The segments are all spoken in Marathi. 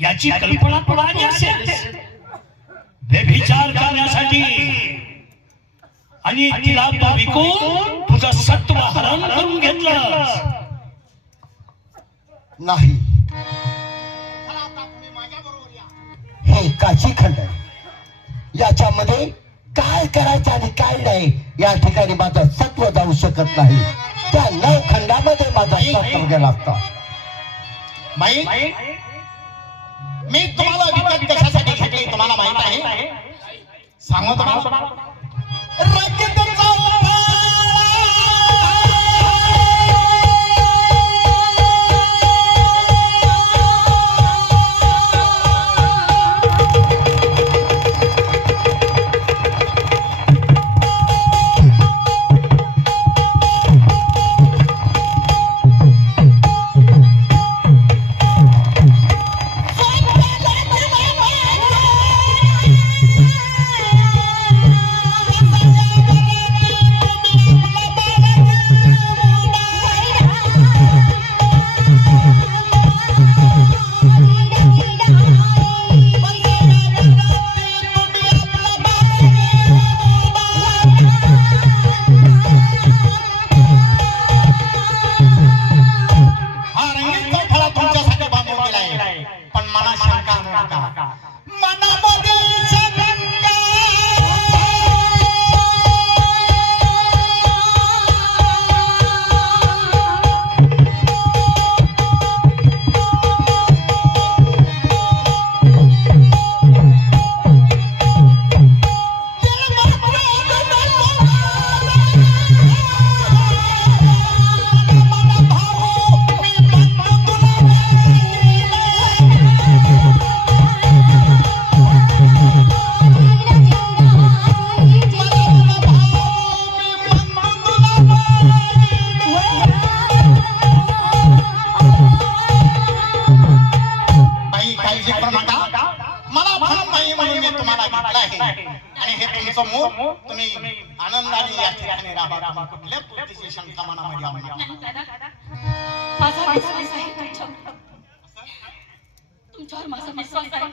याची कल्पना तुला आली असेल बेविचार करण्यासाठी आणि तिला विकून तुझं सत्व हरण करून घेतलं नाही. हे काशीखंड आहे. याच्यामध्ये काय करायचं आणि काय नाही या ठिकाणी माझं सत्व जाऊ शकत नाही. त्या 9 खंडामध्ये माझा सत्व गेला असता. माई मी तुम्हाला विकत कशासाठी घेतले तुम्हाला माहित आहे? सांगू तुम्हाला. आणि हे तुमचं मूळ तुम्ही आनंदाने या ठिकाणी राहा. कुठल्या कृतीची शंका मनामध्ये आणू नका. माझा विश्वास आहे तुमच्यावर माझा विश्वास आहे.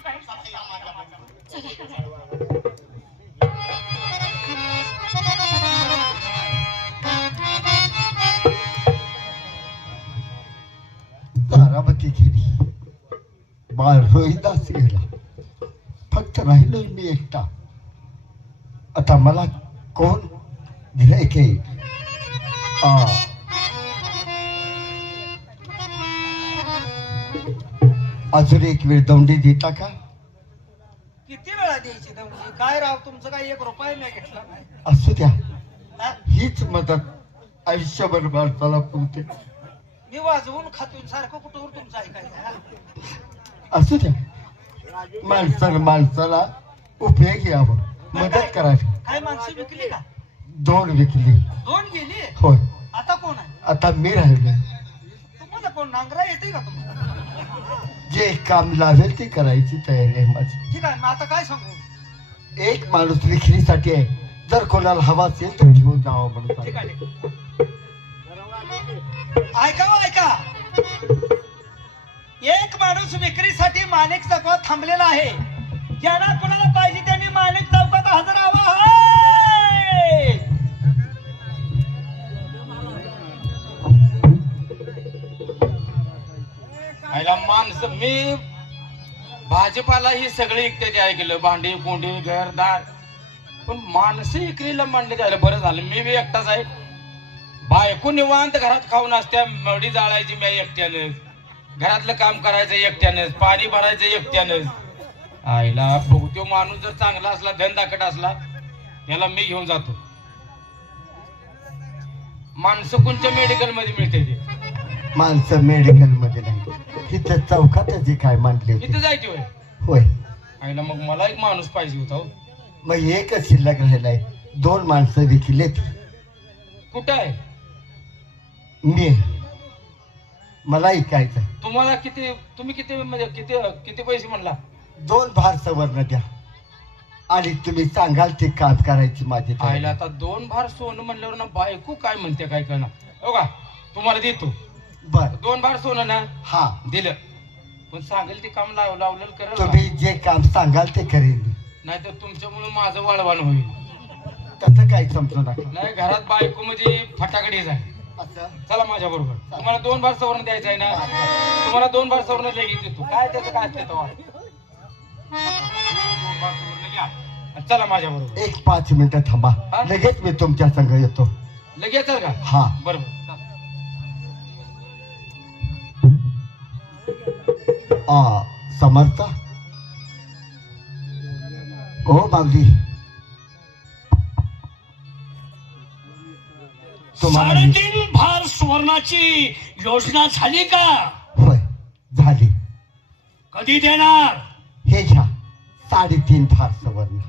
तारामती गेली, बाळ रोहिदास गेला, फक्त राहिलोय मी एकटा. आता मला कोण गिऱ्हाईक येईल? अजून एक वेळ दौंडी देता का? किती वेळा द्यायची दौंडी? काय राव तुमचं काही 1 रुपया नाही घेतला नाही. असू द्या, हीच मदत आयुष्यभर माणसाला पुरते. मी वाजवून खातून सारखं कुठवर तुमचं ऐकायचं. असू द्या, माणसाला उपयोग यावं, मदत करावी. काय माणसं विकली का? 2 विकली. 2 गेली? होय. आता कोण आहे? आता मी राहिलोय. तुम्हाला कोण नांगरा येते का तुम्हाला? जे काम लावेल ते करायची तयारी आहे माझी. ठीक आहे, मग आता काय सांगू? एक माणूस विक्रीसाठी आहे, जर कोणाला हवा असेल तर घेऊन जावं म्हणून. ठीक आहे. ऐका, एक माणूस विक्रीसाठी माणिक चौकात थांबलेला आहे. ज्यांना कोणाला पाहिजे त्यांनी माणिक चौकात हजर हवा आहे. माणसं मी भाजपाला ही सगळी इत्यादी ऐकलं, भांडी कोंडी घरदार, पण माणसं इकरीला मांडले जायला बरं झालं. मी बी एकटाच आहे. बायको निवांत घरात खाऊन असत्या, मडी जाळायची मी एकट्यानं, घरातलं काम करायचं एकट्यानं, पाणी भरायचं एकट्यानं. आईला बघू, तो माणूस जर चांगला असला, धनदाकट असला, याला मी घेऊन जातो. माणसं कोणत्या मेडिकल मध्ये मिळते ते? माणसं मेडिकल मध्ये नाही, इथं चौकातच काय मांडले इथं जायची होय? होय. आईला मग मला एक माणूस पाहिजे होता. मग एकच शिल्लक राहिलाय. 2 माणसं विकलेत. कुठं आहे? मी, मला ऐकायचं. तुम्हाला किती, तुम्ही किती म्हणजे किती पैसे म्हणला? 2 भार सवर्ण द्या आणि तुम्ही सांगाल ते काम करायची माझी. आईला आता 2 भार सोनं म्हणल्यावर ना बायको काय म्हणते काय करणार. हो का, तुम्हाला देतो. बर, 2 भार सोनं ना? हा दिलं. पण सांगेल ते काम लावलेलं करेल तुम्ही जे काम सांगाल ते करेन मी. नाही तर तुमच्यामुळे माझं वाळवण होईल. तसं काही समजू नका. नाही घरात बायको म्हणजे फटाकडीच आहे. असं चला माझ्या बरोबर. तुम्हाला 2 बार सवर्ण द्यायचं आहे ना, तुम्हाला 2 बार सवर्ण लगेच देतो. काय त्याचं काय असतं तेव्हा? 2 बार सवर्ण घ्या आणि चला माझ्या बरोबर. एक 5 मिनिटं थांबा, हा? लगेच मी तुमच्या संग येतो. लगेच चल का? हा बरोबर. समर्थ ओ माऊली, तुम्हाला 3.5 भार सुवर्णाची योजना झाली का? होय झाली. कधी देणार? हे घ्या 3.5 फार सवर्ण.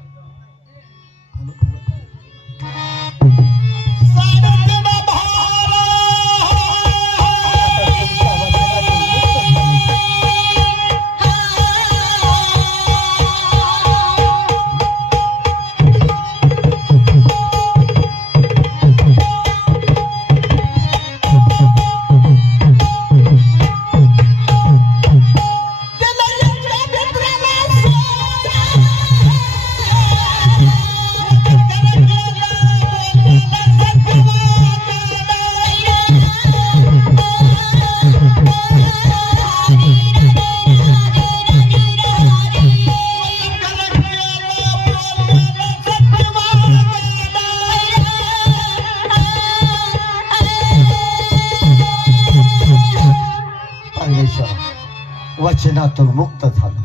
वचनातून मुक्त झालो.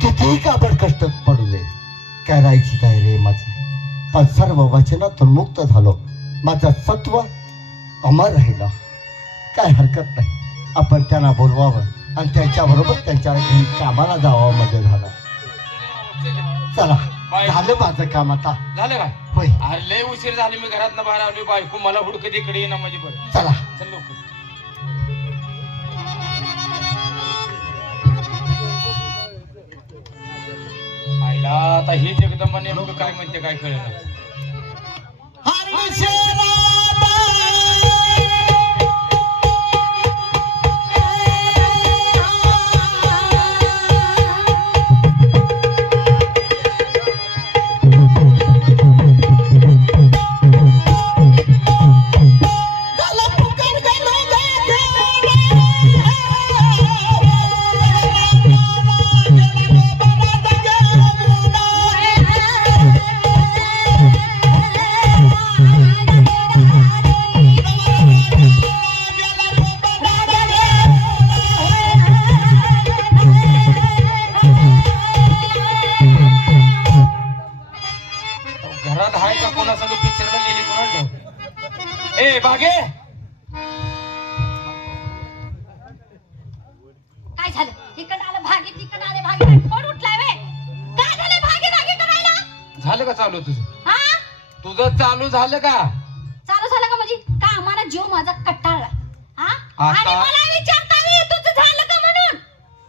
कितीही काबड कष्ट पडू दे, करायची तयारी माझी. पण सर्व वचनातून मुक्त झालो. माझं सत्व अमर राहिलं. काय हरकत नाही, आपण त्यांना बोलवावं आणि त्यांच्याबरोबर त्यांच्या घरी कामाला जावं मध्ये झालं. चला झालं माझं काम आता. झालं का? होय अरे लय उशीर झाली, मी घरात बाहेर आली. बायको मला हुडकत इकडे येणं म्हणजे बरं. चला. चल लवकर. आईला आता ही जगदंबा नेमकं काय म्हणते काय कळलं. घरात आहे का कोणा संग पिक्चरला गेली कोणा ठाऊक. ए बागे, काय झालं? इकडं आलं भागी, तिकडं आले भागी. कोण उठलाय वे? काय झालं भागी भागी करायला? झालं का चालू तुझं? हा? तुझं चालू झालं का? चालू झालं का म्हणजे? का आम्हाला जीव माझा कट्टाळला. हा? आता- आणि मला विचारता ये तुझं झालं का म्हणून?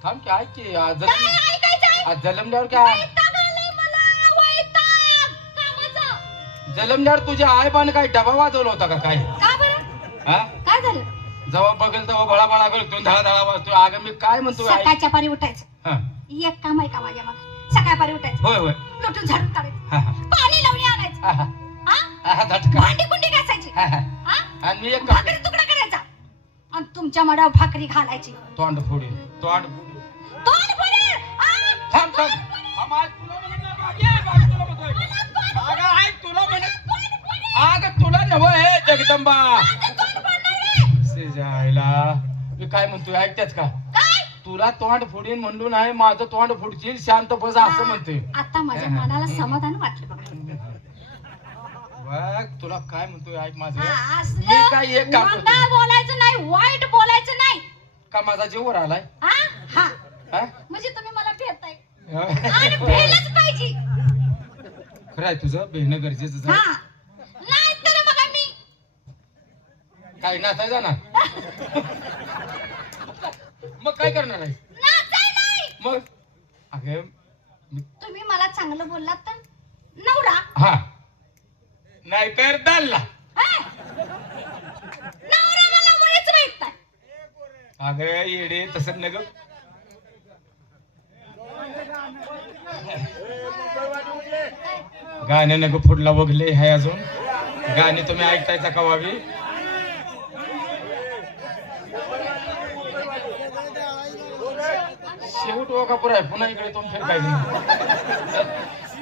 थांब की ऐक की. आज काय ऐकायचंय? आज जलमल्यावर काय? वैताग आलाय मला, वैताग कामाचा. जलमल्यावर तुझ्या आई बाने काय डबा वाजवला होता का काय? का बरं? हा? काय झालं? जेव्हा बघेल तेव्हा बळाबळा करतो, धडा धडा वाजतो. अगं मी काय म्हणतो आई? सकाळच्या पारी उठायचं. हा. एक काम आहे का माझ्या मग? सकाळ पारी उठायचं, होय होय. लुटून झाडून काढायचं, हा, हा. पाणी लावणी आणायचं, हा, हा. हा? हा, झटका. भांडी कुंडी घासायची, हा, हा. हा? आणि मी एक काम भाकरी तुकडा करायचा आणि तुमच्या मड्यावर भाकरी घालायची. तोंड फोडी तोंड फोडी. तोंड फोडेल, हा? थांब थांब थांब, आज तुला म्हणत नाही, बागे तुला म्हणतोय. अगं ऐक, तुला म्हणत. अगं तुला नव्ह हे जगदंबा. से जायला मी काय म्हणतोय ऐकतेच का? काय? तुला तोंड फोडीन म्हणलो नाही, माझं तोंड फोडशील, शांत बस असं म्हणतोय. आता माझ्या मनाला समाधान वाटलं बघा. बघ तुला काय म्हणतोय ऐक माझं. हा, मी असलं काय एक काम करतो. वंगाळ बोलायचं नाही, वाईट बोलायचं नाही. का माझा जीवर आलाय? हा? हा. हा? म्हणजे तुम्ही मला भेटताय आणि भेटलंच पाहिजे. खरं आहे तुझं भेटणं गरजेचं हा. आहे. नाही तर बघा मी काय नाचाय जाणार? मग काय करणार आहे? नाचाय नाही. मग अगं तुम्ही मला चांगलं बोललात तर नवरा, हा नाहीतर दालला. हा? नवरा मला मुळीच भेटताय. अगं येडे तसं नग. गाणे नको फुडला बघले हाय अजून गाणे तुम्ही ऐकतायचा कवावी शेवट ओकापूर आहे पुन्हा इकडे तुम्ही फिरकायचं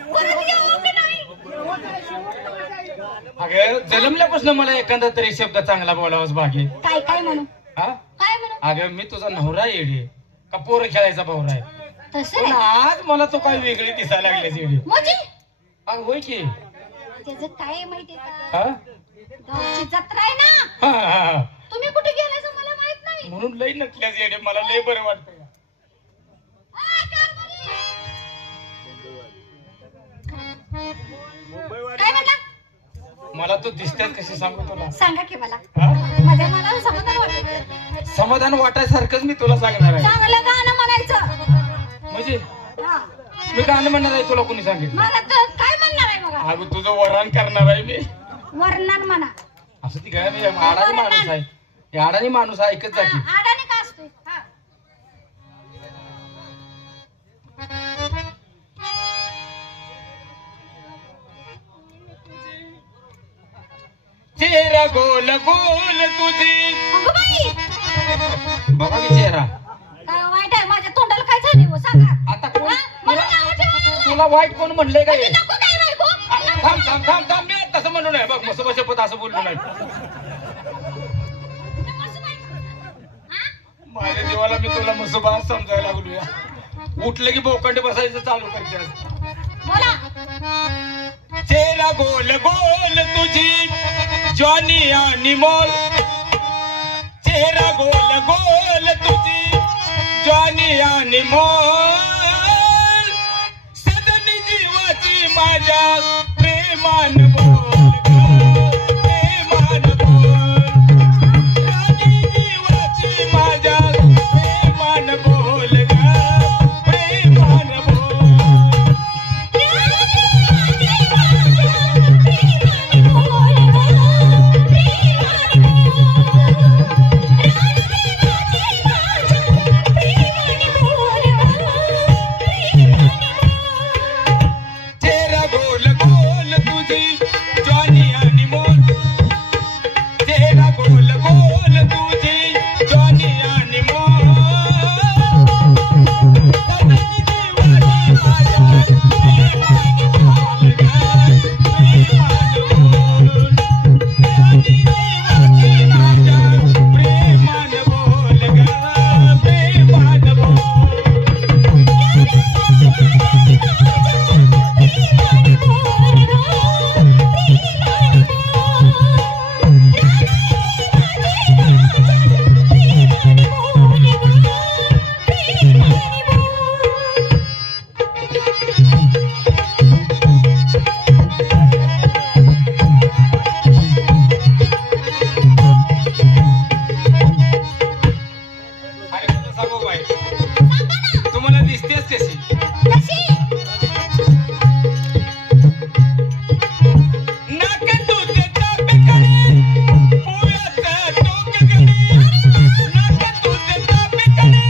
परत येऊ की नाही? अगं जन्मल्यापासून मला एखादा तरी शब्द चांगला बोलावाच भागे काय काय म्हणू हा काय म्हणू अगं मी तुझा नवरा येडे का पोरं खेळायचा भावरा आहे तसं पण नाही. आज मला तो काय वेगळी दिसायला लागली येडे म्हणजे अगं होय की त्याचं काय आहे माहितीये का हा गावची जत्रा आहे ना हा, हा, हा. तुम्ही कुठे गेलायचं मला माहित नाही म्हणून लई नकल्याच येडे मला लई बरं वाटतं आ, कारभारी! काय म्हणला मला तू दिसतेस कशी सांगू तुला सांगा की मला हा? माझ्या मनाला समाधान वाटत समाधान वाटायसारखंच मी तुला सांगणार आहे चांगलं गाणं म्हणायचं म्हणजे हा मी गाणं म्हणणार आहे तुला कोणी सांगितलं मला तर काय म्हणणार आहे बघा अगं तुझं वरण करणार आहे मी वर्णन म्हणा असं ती काय मी आडानी माणूस आहे हे आडानी माणूस आहे, ऐकत जा की हा, आडाने का असतोय हा. चेहरा गोल गोल तुझी अगं बाई बघा की चेहरा काय वाईट आहे माझ्या तोंडाला काय झाले हो सांगा आता कोण हा? मला नाव ठेवा. तुला वाईट कोण म्हणलंय काय नको काय बायको थांब थांब थांब थांब मी तसं म्हणू नये बघ मस्त शपथ असं बोललो नाही माझ्या जीवाला मी तुला मुसुबा समजायला लागलो या उठलं की बोकंडे बसायचं चालू करते आज. बोला चेहरा गोल गोल तुझी जॉनी आणि मोल चेहरा गोल गोल तुझी जॉनी आणि मोल सदनी जीवाची माझ्या प्रेमान बोल प्रेमान बोल राणी जीवाची माझ्या प्रेमान बोल प्रेमान बोल चेहरा गोल गोल तुझी जॉनी आणि मोल चेहरा गोल गोल तुझी जॉनी आणि मोल सदनी जीवाची माझ्या प्रेमाने बोल प्रेमाने बोल राणी जीवाची माझ्या प्रेमाने बोल प्रेमाने बोल अरे तुला सांगू बाई तुम्हाला दिसतेच कशी नाक तुझे चापेकडे पोव्याचं टोककडे नाक तुझे चापेकडे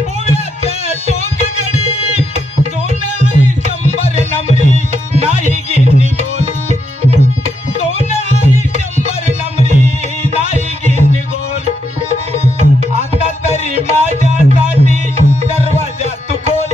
पोव्याचं टोककडे सोनं आई 100 नमरी नाही गिन्नी गोल सोनं आई 100 नमरी नाही गिन्नी गोल आता तरी माझ्यासाठी दरवाजा तू खोल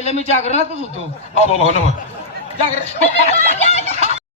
पहिलं मी जागरणातच होतो. भाऊ जागरण